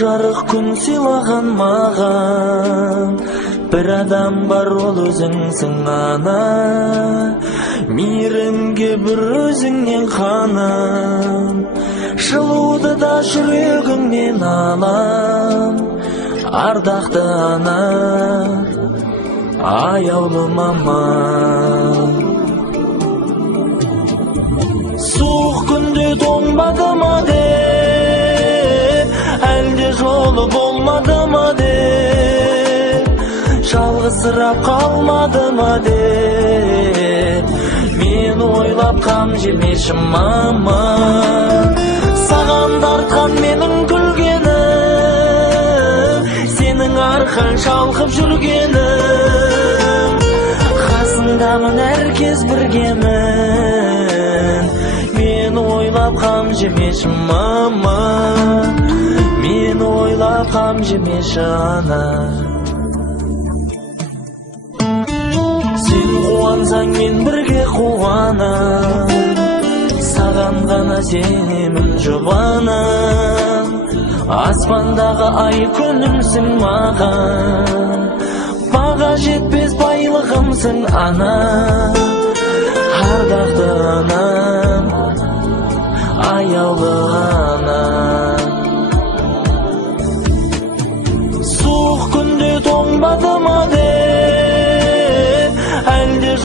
жарық күн сыйлаған маған, бір адам бар, ол өзіңсің ана. Мейірімге бір өзіңнен қанам, жылуды да жүрегіңнен алам. Ардақты ана, аяулы мама. Суық күнде тоңбады ма деп, әлде жолы болмады ма деп, жалғызсырап қалмады ма деп, мен ойлап қам жемеші мама. Саған тартқан менің күлгенім, сенің арқан шалқып жүргенім, қасыңдамын әркез біргемін. Мен ойлап қам жемеші мама, мен ойлап қам жемеші ана. Сен қуансаң мен бірге қуанам, саған ғана сенемін жұбанам. Аспандағы ай күнімсің маған, баға жетпес байлығымсың ана. Ардақты ана,